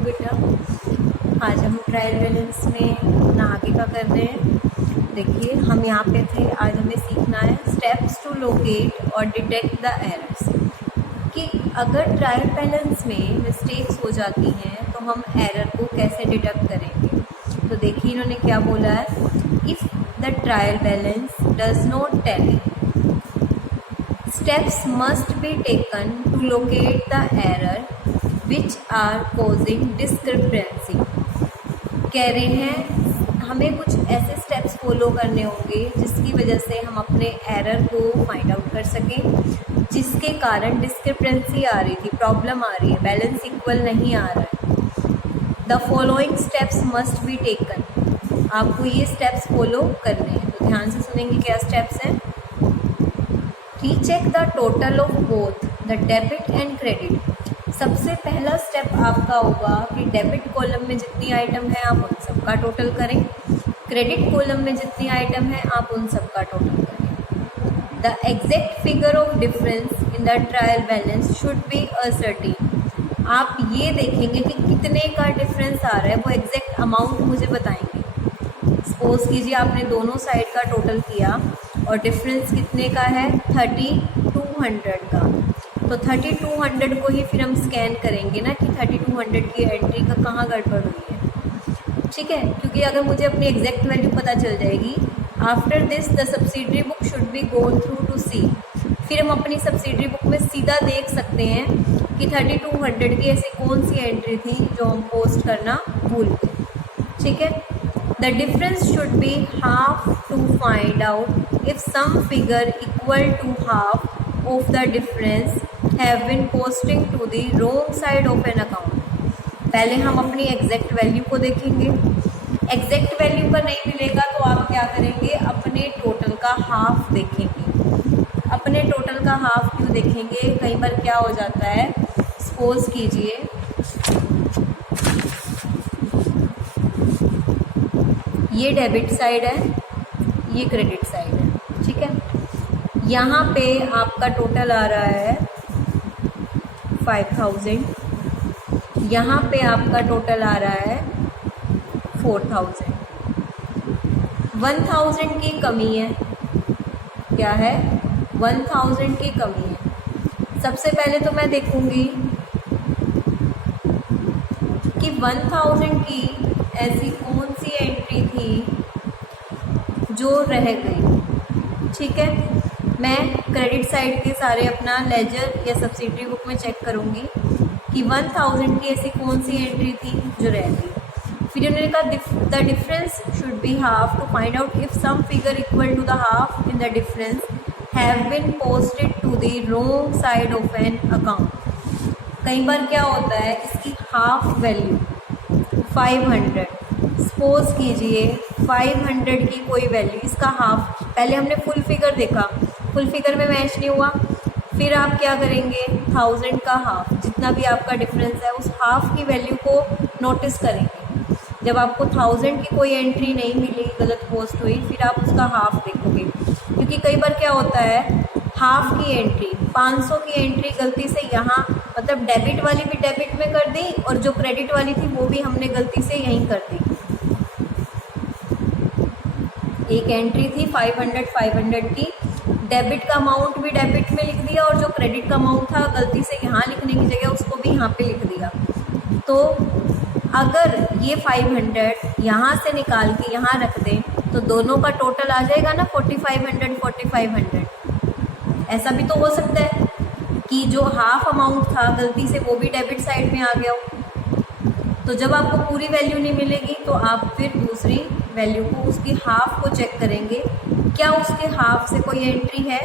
To बेटा। आज हम ट्रायल बैलेंस में अपना आगे का कर रहे हैं। देखिए हम यहाँ पे थे, आज हमें सीखना है स्टेप्स टू लोकेट और डिटेक्ट द एरर्स, कि अगर ट्रायल बैलेंस में मिस्टेक्स हो जाती हैं तो हम एरर को कैसे डिटेक्ट करेंगे। तो देखिए इन्होंने क्या बोला है, if the trial balance does not tally, steps must be taken to locate the error which are causing discrepancy। कह रहे हैं हमें कुछ ऐसे स्टेप्स फॉलो करने होंगे जिसकी वजह से हम अपने एरर को फाइंड आउट कर सकें, जिसके कारण डिस्क्रिपेंसी आ रही थी, प्रॉब्लम आ रही है, बैलेंस इक्वल नहीं आ रहा है। The following steps must be taken, आपको ये स्टेप्स फॉलो करने हैं। तो ध्यान से सुनेंगे क्या स्टेप्स हैं। Recheck the total of both the debit and credit. सबसे पहला स्टेप आपका होगा कि डेबिट कॉलम में जितनी आइटम है आप उन सब का टोटल करें, क्रेडिट कॉलम में जितनी आइटम है आप उन सब का टोटल करें। The exact figure of difference in the trial balance should B ascertain. आप ये देखेंगे कि कितने का डिफरेंस आ रहा है, वो एग्जैक्ट अमाउंट मुझे बताएंगे। सपोज कीजिए आपने दोनों साइड का टोटल किया और डिफरेंस कितने का है, 3200 का। तो 3200 को ही फिर हम स्कैन करेंगे ना कि 3200 की एंट्री का कहाँ गड़बड़ हुई है, ठीक है। क्योंकि अगर मुझे अपनी एग्जैक्ट वैल्यू पता चल जाएगी, after this the subsidiary book should be gone through to see, फिर हम अपनी सब्सिडरी बुक में सीधा देख सकते हैं कि 3200 की ऐसी कौन सी एंट्री थी जो हम पोस्ट करना भूल गए, ठीक है। The difference should be half to find out if some figure equal to half of the difference have been posting to the wrong side of an account। पहले हम अपनी एग्जैक्ट वैल्यू को देखेंगे, एग्जैक्ट वैल्यू का नहीं मिलेगा तो आप क्या करेंगे, अपने टोटल का हाफ देखेंगे। अपने टोटल का हाफ क्यों देखेंगे, कई बार क्या हो जाता है, सपोज कीजिए ये डेबिट साइड है, ये क्रेडिट साइड है, ठीक है। यहाँ पे आपका टोटल आ रहा है 5000, यहाँ पे आपका टोटल आ रहा है 4000। 1000 की कमी है, क्या है, 1000 की कमी है। सबसे पहले तो मैं देखूंगी कि 1000 की ऐसी कौन सी एंट्री थी जो रह गई, ठीक है। मैं क्रेडिट साइड के सारे अपना लेजर या सब्सिडरी बुक में चेक करूँगी कि 1000 की ऐसी कौन सी एंट्री थी जो रह गई। फिर उन्होंने कहा the difference should be half to find out if some figure equal to the half in the difference have been posted to the wrong side of an account. कई बार क्या होता है, इसकी हाफ वैल्यू 500, सपोज कीजिए 500 की कोई value, इसका हाफ, पहले हमने फुल फिगर देखा, फुल फिगर में मैच नहीं हुआ, फिर आप क्या करेंगे, 1000 का हाफ, जितना भी आपका डिफरेंस है उस हाफ की वैल्यू को नोटिस करेंगे। जब आपको 1000 की कोई एंट्री नहीं मिली, गलत पोस्ट हुई, फिर आप उसका हाफ देखोगे। क्योंकि कई बार क्या होता है, हाफ की एंट्री, 500 की एंट्री गलती से यहाँ, मतलब डेबिट वाली भी डेबिट में कर दी और जो क्रेडिट वाली थी वो भी हमने गलती से यहीं कर दी। एक एंट्री थी 500 की, डेबिट का अमाउंट भी डेबिट में लिख दिया और जो क्रेडिट का अमाउंट था गलती से यहाँ लिखने की जगह उसको भी यहाँ पे लिख दिया। तो अगर ये 500 यहाँ से निकाल के यहाँ रख दें तो दोनों का टोटल आ जाएगा ना 4500। ऐसा भी तो हो सकता है कि जो हाफ अमाउंट था गलती से वो भी डेबिट साइड में आ गया हो। तो जब आपको पूरी वैल्यू नहीं मिलेगी तो आप फिर दूसरी वैल्यू को, उसकी हाफ को चेक करेंगे, क्या उसके हाफ से कोई एंट्री है।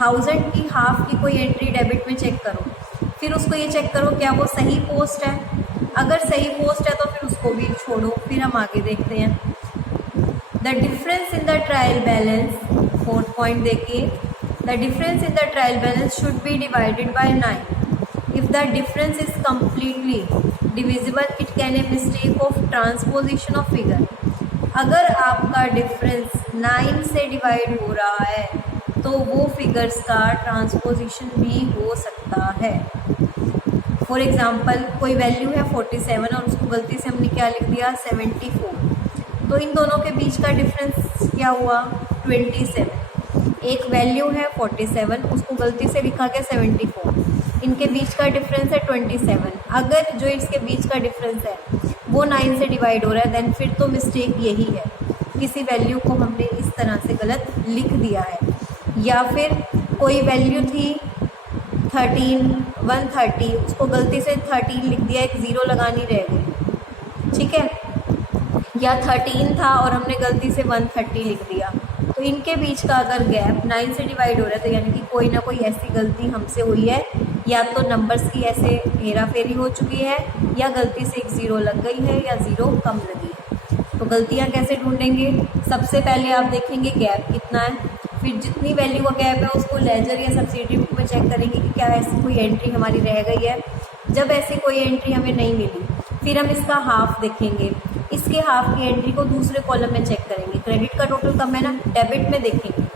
1000 की हाफ की कोई एंट्री डेबिट में चेक करो, फिर उसको ये चेक करो क्या वो सही पोस्ट है। अगर सही पोस्ट है तो फिर उसको भी छोड़ो, फिर हम आगे देखते हैं। The difference in the trial balance, 4th point देखिए, the difference in the trial balance should be divided by 9। If the difference is completely divisible it can a mistake of transposition of figure. अगर आपका difference 9 से divide हो रहा है तो वो figures का ट्रांसपोजिशन भी हो सकता है। फॉर एग्जांपल कोई वैल्यू है 47 और उसको गलती से हमने क्या लिख दिया 74, तो इन दोनों के बीच का डिफरेंस क्या हुआ 27। एक वैल्यू है 47, उसको गलती से लिखा गया 74, इनके बीच का डिफरेंस है 27। अगर जो इसके बीच का डिफरेंस है वो 9 से डिवाइड हो रहा है, देन फिर तो मिस्टेक यही है, किसी वैल्यू को हमने इस तरह से गलत लिख दिया है। या फिर कोई वैल्यू थी 130, उसको गलती से 13 लिख दिया, एक ज़ीरो लगानी रह गई, ठीक है। या 13 था और हमने गलती से 130 लिख दिया, तो इनके बीच का अगर गैप 9 से डिवाइड हो रहा है तो यानी कि कोई ना कोई ऐसी गलती हमसे हुई है, या तो नंबर्स की ऐसे हेरा फेरी हो चुकी है, या गलती से एक ज़ीरो लग गई है, या ज़ीरो कम लगी है। तो गलतियाँ कैसे ढूंढेंगे? सबसे पहले आप देखेंगे गैप कितना है, फिर जितनी वैल्यू का गैप है उसको लेजर या सब्सिडी बुक में चेक करेंगे कि क्या ऐसी कोई एंट्री हमारी रह गई है। जब ऐसी कोई एंट्री हमें नहीं मिली, फिर हम इसका हाफ देखेंगे, इसके हाफ की एंट्री को दूसरे कॉलम में चेक करेंगे। क्रेडिट का टोटल कम है ना, डेबिट में देखेंगे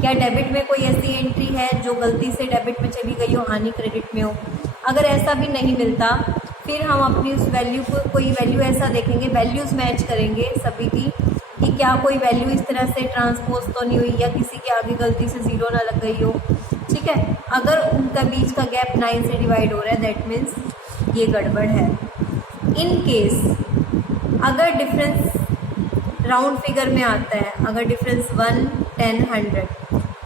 क्या डेबिट में कोई ऐसी एंट्री है जो गलती से डेबिट में चली गई हो, हानि क्रेडिट में हो। अगर ऐसा भी नहीं मिलता, फिर हम अपनी उस वैल्यू को कोई वैल्यू ऐसा देखेंगे, वैल्यूज़ मैच करेंगे सभी की, कि क्या कोई वैल्यू इस तरह से ट्रांसपोज तो नहीं हुई, या किसी के आगे गलती से ज़ीरो ना लग गई हो, ठीक है। अगर उनका बीच का गैप 9 से डिवाइड हो रहा है, दैट मीन्स ये गड़बड़ है। इन केस अगर डिफरेंस राउंड फिगर में आता है, अगर डिफरेंस 1, 10, 100,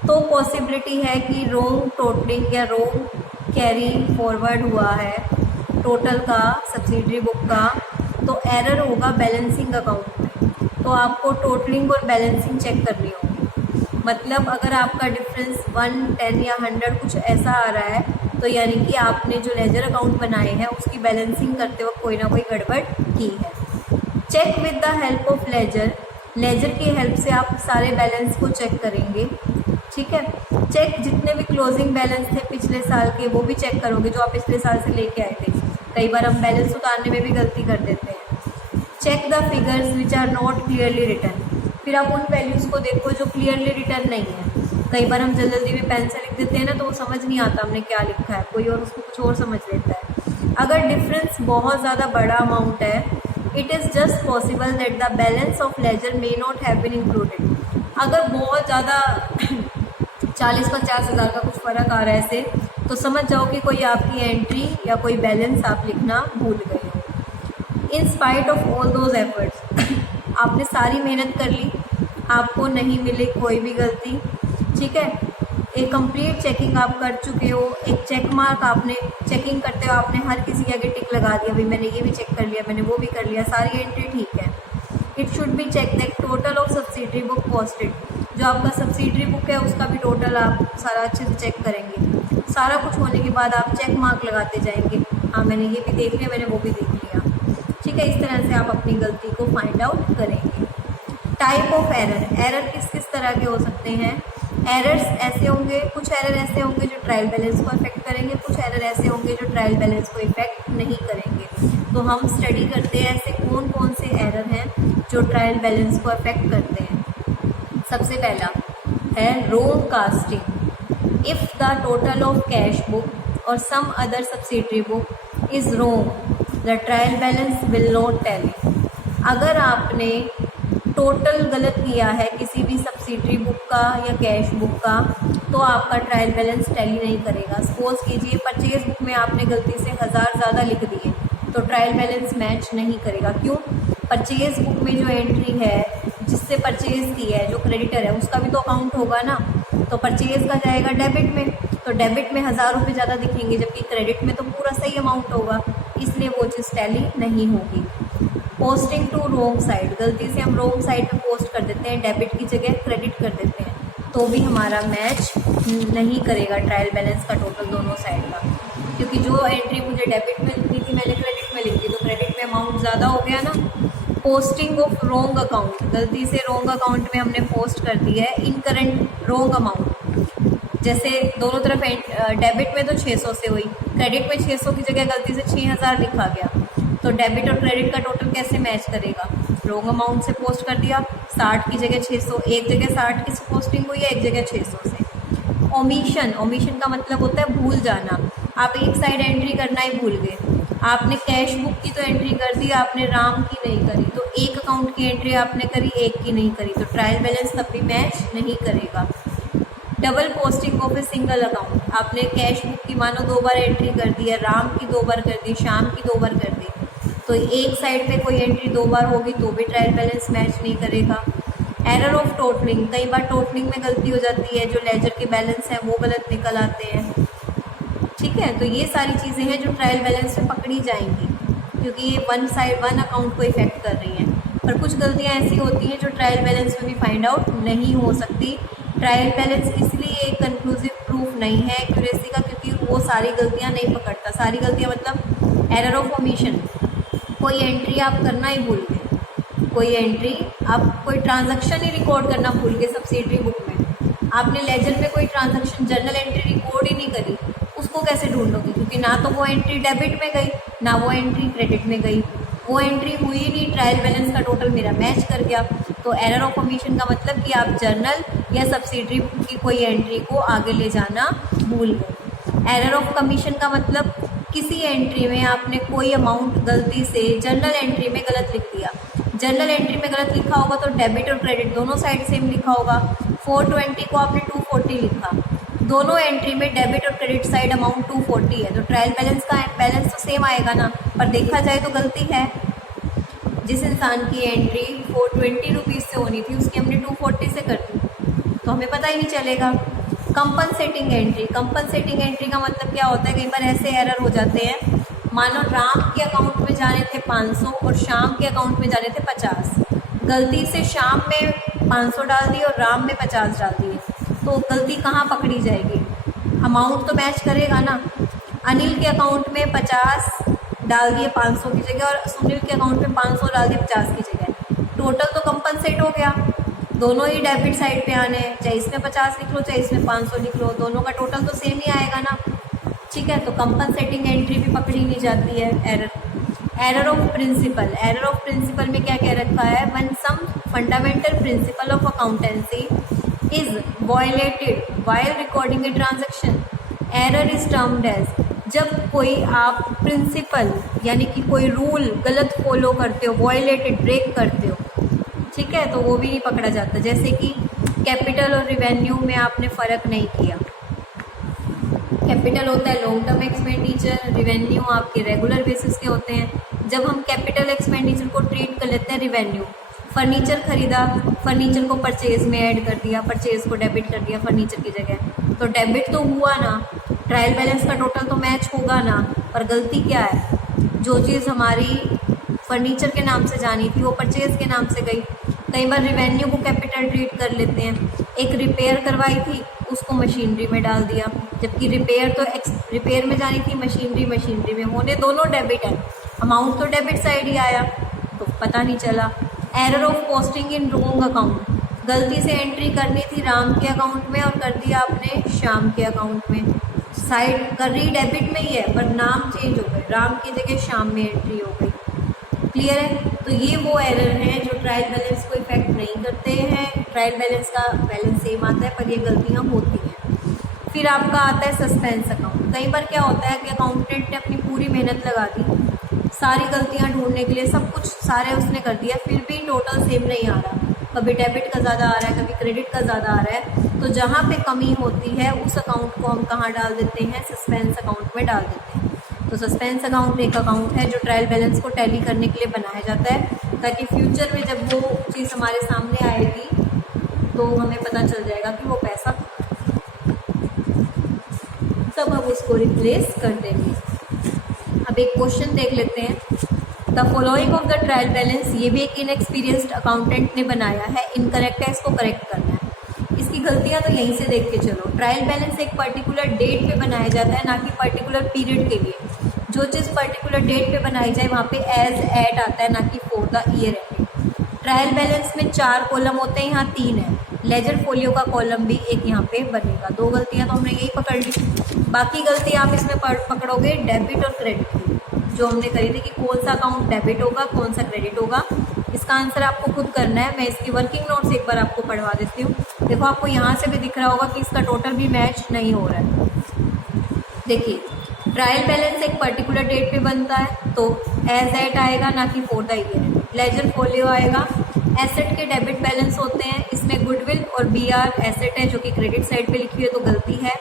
तो पॉसिबिलिटी है कि रोंग टोटलिंग या रोंग कैरी फॉरवर्ड हुआ है टोटल का, सब्सिडरी बुक का, तो एरर होगा बैलेंसिंग अकाउंट में। तो आपको टोटलिंग और बैलेंसिंग चेक करनी होगी। मतलब अगर आपका डिफरेंस 1, 10 या 100 कुछ ऐसा आ रहा है, तो यानी कि आपने जो लेजर अकाउंट बनाए हैं उसकी बैलेंसिंग करते वक्त कोई ना कोई गड़बड़ की है। Check with the help of ledger, ledger की हेल्प से आप सारे बैलेंस को चेक करेंगे, ठीक है। चेक जितने भी क्लोजिंग बैलेंस थे पिछले साल के, वो भी चेक करोगे जो आप पिछले साल से लेके आए थे। कई बार हम बैलेंस उतारने में भी गलती कर देते हैं। Check the figures which are not clearly written, फिर आप उन वैल्यूज़ को देखो जो क्लियरली रिटर्न नहीं है। कई बार हम जल्दी में पेन से लिख देते हैं ना, तो वो समझ नहीं आता हमने क्या लिखा है, कोई और उसको कुछ और समझ लेता है। अगर डिफरेंस बहुत ज़्यादा बड़ा अमाउंट है, it is just possible that the balance of ledger may not have been included. अगर बहुत ज़्यादा 40-50 हज़ार का कुछ फ़र्क आ रहा है ऐसे, तो समझ जाओ कि कोई आपकी एंट्री या कोई बैलेंस आप लिखना भूल गए हो। In spite of all those efforts, आपने सारी मेहनत कर ली, आपको नहीं मिली कोई भी गलती, ठीक है। एक कंप्लीट चेकिंग आप कर चुके हो, एक चेक मार्क आपने चेकिंग करते हो, आपने हर किसी के आगे टिक लगा दिया, भाई मैंने ये भी चेक कर लिया, मैंने वो भी कर लिया, सारी एंट्री ठीक है। It should be check that total of subsidiary book posted, जो आपका सब्सिडरी बुक है उसका भी टोटल आप सारा अच्छे से चेक करेंगे। सारा कुछ होने के बाद आप चेक मार्क लगाते जाएंगे, हाँ मैंने ये भी देख लिया, मैंने वो भी देख लिया, ठीक है। इस तरह से आप अपनी गलती को फाइंड आउट करेंगे। टाइप ऑफ एरर, एरर किस किस तरह के हो सकते हैं? एरर्स ऐसे होंगे, कुछ एरर ऐसे होंगे जो ट्रायल बैलेंस को इफेक्ट करेंगे, कुछ एरर ऐसे होंगे जो ट्रायल बैलेंस को इफेक्ट नहीं करेंगे। तो हम स्टडी करते हैं ऐसे कौन कौन से एरर हैं जो ट्रायल बैलेंस को इफेक्ट करते हैं। सबसे पहला है wrong casting. If the total of cash book और some other subsidiary book is wrong, the trial balance will not tally. अगर आपने टोटल गलत किया है किसी भी सब्सिडरी बुक का या कैश बुक का, तो आपका ट्रायल बैलेंस टैली नहीं करेगा। सपोज कीजिए परचेज बुक में आपने गलती से 1000 ज़्यादा लिख दिए, तो ट्रायल बैलेंस मैच नहीं करेगा। क्यों? परचेज बुक में जो एंट्री है जिससे परचेज की है, जो क्रेडिटर है, उसका भी तो अकाउंट होगा ना, तो परचेज का जाएगा डेबिट में, तो डेबिट में 1000 रुपये ज़्यादा दिखेंगे, जबकि क्रेडिट में तो पूरा सही अमाउंट होगा, इसलिए वो चीज़ टैली नहीं होगी। पोस्टिंग टू रोंग साइड, गलती से हम रोंग साइड पे पोस्ट कर देते हैं, डेबिट की जगह क्रेडिट कर देते हैं, तो भी हमारा मैच नहीं करेगा ट्रायल बैलेंस का टोटल दोनों साइड का, क्योंकि जो एंट्री मुझे डेबिट में लिखनी थी मैंने क्रेडिट में लिख दी, तो क्रेडिट में अमाउंट ज़्यादा हो गया ना। पोस्टिंग ऑफ रोंग अकाउंट, गलती से रोंग अकाउंट में हमने पोस्ट कर दी है इनकरेंट रोंग अमाउंट। जैसे दोनों तरफ डेबिट में तो 600 से हुई, क्रेडिट में 600 की जगह गलती से 6000 लिखा गया, तो डेबिट और क्रेडिट का टोटल कैसे मैच करेगा? रोंग अमाउंट से पोस्ट कर दिया, 60 की जगह 600, एक जगह 60 की पोस्टिंग हुई है, एक जगह 600 से। ओमिशन, ओमिशन का मतलब होता है भूल जाना। आप एक साइड एंट्री करना ही भूल गए। आपने कैश बुक की तो एंट्री कर दी, आपने राम की नहीं करी, तो एक अकाउंट की एंट्री आपने करी, एक की नहीं करी, तो ट्रायल बैलेंस तब भी मैच नहीं करेगा। Double posting of a single account, आपने कैश बुक की मानो 2 बार एंट्री कर दी है, राम की 2 बार कर दी, शाम की 2 बार कर दी, तो एक साइड पे कोई एंट्री 2 बार होगी तो भी ट्रायल बैलेंस मैच नहीं करेगा। एरर ऑफ टोटलिंग, कई बार टोटलिंग में गलती हो जाती है, जो लेजर के बैलेंस हैं वो गलत निकल आते हैं। ठीक है, तो ये सारी चीज़ें हैं जो ट्रायल बैलेंस में पकड़ी जाएंगी, क्योंकि ये वन अकाउंट को इफेक्ट कर रही हैं। पर कुछ गलतियाँ ऐसी होती हैं जो ट्रायल बैलेंस में भी फाइंड आउट नहीं हो सकती। ट्रायल बैलेंस इसलिए एक कंक्लूसिव प्रूफ नहीं है एक्यूरेसी का, क्योंकि वो सारी गलतियाँ नहीं पकड़ता। सारी गलतियाँ मतलब एरर ऑफ ओमिशन, कोई एंट्री आप करना ही भूल गए, कोई एंट्री आप कोई ट्रांजैक्शन ही रिकॉर्ड करना भूल गए सब्सिडरी बुक में, आपने लेजर में कोई ट्रांजैक्शन जर्नल एंट्री रिकॉर्ड ही नहीं करी, उसको कैसे ढूंढोगे? क्योंकि ना तो वो एंट्री डेबिट में गई, ना वो एंट्री क्रेडिट में गई, वो एंट्री हुई नहीं, ट्रायल बैलेंस का टोटल मेरा मैच कर गया। तो एरर ऑफ ओमिशन का मतलब कि आप जर्नल या सब्सिडरी की कोई एंट्री को आगे ले जाना भूल गए। एरर ऑफ कमीशन का मतलब किसी एंट्री में आपने कोई अमाउंट गलती से जर्नल एंट्री में गलत लिख दिया। जर्नल एंट्री में गलत लिखा होगा तो डेबिट और क्रेडिट दोनों साइड सेम लिखा होगा। 420 को आपने 240 लिखा, दोनों एंट्री में डेबिट और क्रेडिट साइड अमाउंट 240 है, तो ट्रायल बैलेंस का बैलेंस तो सेम आएगा ना। पर देखा जाए तो गलती है, जिस इंसान की एंट्री 420 रुपीज़ से होनी थी उसकी हमने 240 से कर दी, तो हमें पता ही नहीं चलेगा। कंपनसेटिंग एंट्री, कंपनसेटिंग एंट्री का मतलब क्या होता है? कई बार ऐसे एरर हो जाते हैं, मानो राम के अकाउंट में जाने थे 500 और शाम के अकाउंट में जाने थे 50, गलती से शाम में 500 डाल दी और राम में 50 डाल दिए, तो गलती कहाँ पकड़ी जाएगी? अमाउंट तो मैच करेगा ना। अनिल के अकाउंट में 50 डाल दिए 500 की जगह और सुनील के अकाउंट में 500 डाल दिए 50 की जगह, टोटल तो कंपनसेट हो गया। दोनों ही डेबिट साइड पे आने हैं, चाहे इसमें 50 लिख लो चाहे इसमें 500 लिख लो, दोनों का टोटल तो सेम ही आएगा ना। ठीक है, तो कंपनसेटिंग एंट्री भी पकड़ी नहीं जाती है। Error of principle, error of principle में क्या कह रखा है? When some fundamental principle of accountancy is violated while recording a transaction, error is termed as, जब कोई आप प्रिंसिपल यानी कि कोई रूल गलत फॉलो करते हो, वायलेटेड ब्रेक करते हो, ठीक है, तो वो भी नहीं पकड़ा जाता। जैसे कि कैपिटल और रिवेन्यू में आपने फ़र्क नहीं किया। कैपिटल होता है लॉन्ग टर्म एक्सपेंडिचर, रिवेन्यू आपके रेगुलर बेसिस के होते हैं। जब हम कैपिटल एक्सपेंडिचर को ट्रीट कर लेते हैं रिवेन्यू, फर्नीचर खरीदा, फर्नीचर को परचेज में ऐड कर दिया, परचेज को डेबिट कर दिया फर्नीचर की जगह, तो डेबिट तो हुआ ना, ट्रायल बैलेंस का टोटल तो मैच होगा ना। पर गलती क्या है? जो चीज़ हमारी फर्नीचर के नाम से जानी थी वो परचेज के नाम से गई। कई बार रिवेन्यू को कैपिटल ट्रीट कर लेते हैं, एक रिपेयर करवाई थी उसको मशीनरी में डाल दिया, जबकि रिपेयर तो रिपेयर में जानी थी, मशीनरी में होने दोनों डेबिट है, अमाउंट तो डेबिट साइड ही आया, तो पता नहीं चला। Error of posting in wrong account, गलती से एंट्री करनी थी राम के अकाउंट में और कर दिया आपने श्याम के अकाउंट में, साइड कर रही डेबिट में ही है पर नाम चेंज हो गए, राम की जगह श्याम में एंट्री हो गई। क्लियर है? तो ये वो एरर हैं जो ट्रायल बैलेंस को इफेक्ट नहीं करते हैं, ट्रायल बैलेंस का बैलेंस सेम आता है पर ये गलतियाँ होती हैं। फिर आपका आता है सस्पेंस अकाउंट। कई बार क्या होता है कि अकाउंटेंट ने अपनी पूरी मेहनत लगा दी, सारी गलतियाँ ढूंढने के लिए सब कुछ सारे उसने कर दिया, फिर भी टोटल सेम नहीं आ रहा, कभी डेबिट का ज़्यादा आ रहा है, कभी क्रेडिट का ज़्यादा आ रहा है, तो जहाँ पे कमी होती है उस अकाउंट को हम कहाँ डाल देते हैं? सस्पेंस अकाउंट में डाल देते हैं। तो सस्पेंस अकाउंट एक अकाउंट है जो ट्रायल बैलेंस को टैली करने के लिए बनाया जाता है, ताकि फ्यूचर में जब वो चीज़ हमारे सामने आएगी तो हमें पता चल जाएगा कि वो पैसा तब हम उसको रिप्लेस कर देंगे। अब एक क्वेश्चन देख लेते हैं, the following of the trial balance, ये भी एक इनएक्सपीरियंस्ड अकाउंटेंट ने बनाया है, इनकरेक्ट है, इसको करेक्ट करना है। इसकी गलतियां तो यहीं से देख के चलो। ट्रायल बैलेंस एक पर्टिकुलर डेट पे बनाया जाता है, ना कि पर्टिकुलर पीरियड के लिए। जो चीज़ पर्टिकुलर डेट पे बनाई जाए वहाँ पे एज एट आता है, ना कि for the year and. Trial balance में 4 कॉलम होते हैं, यहाँ 3 है। लेजर फोलियो का कॉलम भी एक यहाँ पे बनेगा। 2 गलतियाँ तो हमने यही पकड़ ली, बाकी गलती आप इसमें पकड़ोगे डेबिट और क्रेडिट की, जो हमने करी थी कि कौन सा अकाउंट डेबिट होगा कौन सा क्रेडिट होगा। इसका आंसर आपको खुद करना है। मैं इसकी वर्किंग नोट्स एक बार आपको पढ़वा देती हूँ। देखो आपको यहाँ से भी दिख रहा होगा कि इसका टोटल भी मैच नहीं हो रहा है। देखिए ट्रायल बैलेंस एक पर्टिकुलर डेट पे बनता है तो एज एट आएगा, ना कि for the year. Ledger folio आएगा। एसेट के डेबिट बैलेंस होते हैं, इसमें गुडविल और बीआर एसेट है जो कि क्रेडिट साइड पे लिखी है तो गलती है।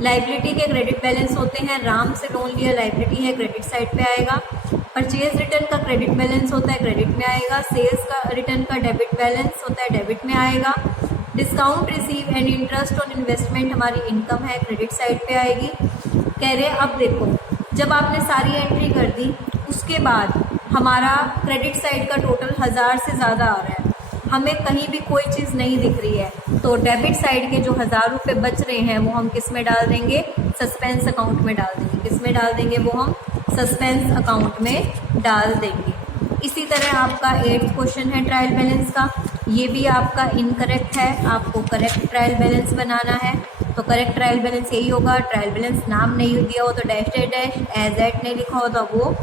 लाइबिलिटी के क्रेडिट बैलेंस होते हैं, राम से लोन लिया, लाइबिलिटी है, क्रेडिट साइड पे आएगा। परचेज रिटर्न का क्रेडिट बैलेंस होता है, क्रेडिट में आएगा। सेल्स का रिटर्न का डेबिट बैलेंस होता है, डेबिट में आएगा। Discount receive and interest on investment हमारी इनकम है, क्रेडिट साइड पे आएगी। कह रहे अब देखो, जब आपने सारी एंट्री कर दी उसके बाद हमारा क्रेडिट साइड का टोटल 1000 से ज़्यादा आ रहा है, हमें कहीं भी कोई चीज़ नहीं दिख रही है, तो डेबिट साइड के जो 1000 रुपये बच रहे हैं वो हम किस में डाल देंगे? सस्पेंस अकाउंट में डाल देंगे। किस में डाल देंगे? वो हम सस्पेंस अकाउंट में डाल देंगे। इसी तरह आपका 8th क्वेश्चन है ट्रायल बैलेंस का, ये भी आपका इनकरेक्ट है, आपको करेक्ट ट्रायल बैलेंस बनाना है। तो करेक्ट ट्रायल बैलेंस यही होगा, ट्रायल बैलेंस नाम नहीं दिया हो तो dash dash dash, as at नहीं लिखा हो तो वो,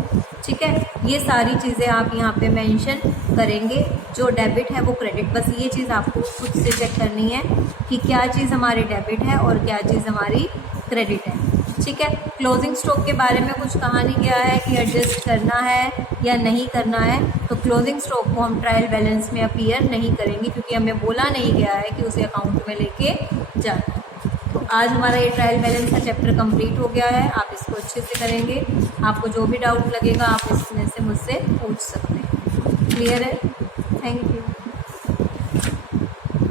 ठीक है। ये सारी चीज़ें आप यहाँ पे मेंशन करेंगे, जो डेबिट है वो क्रेडिट, बस ये चीज़ आपको खुद से चेक करनी है कि क्या चीज़ हमारी डेबिट है और क्या चीज़ हमारी क्रेडिट है, ठीक है। क्लोजिंग स्टॉक के बारे में कुछ कहा नहीं गया है कि एडजस्ट करना है या नहीं करना है, तो क्लोजिंग स्टॉक को हम ट्रायल बैलेंस में अपीयर नहीं करेंगे क्योंकि हमें बोला नहीं गया है कि उसे अकाउंट में लेके जाना है। तो आज हमारा ये ट्रायल बैलेंस का चैप्टर कंप्लीट हो गया है, आप इसको अच्छे से करेंगे। आपको जो भी डाउट लगेगा आप इसमें से मुझसे पूछ सकते हैं। क्लियर है? Thank you.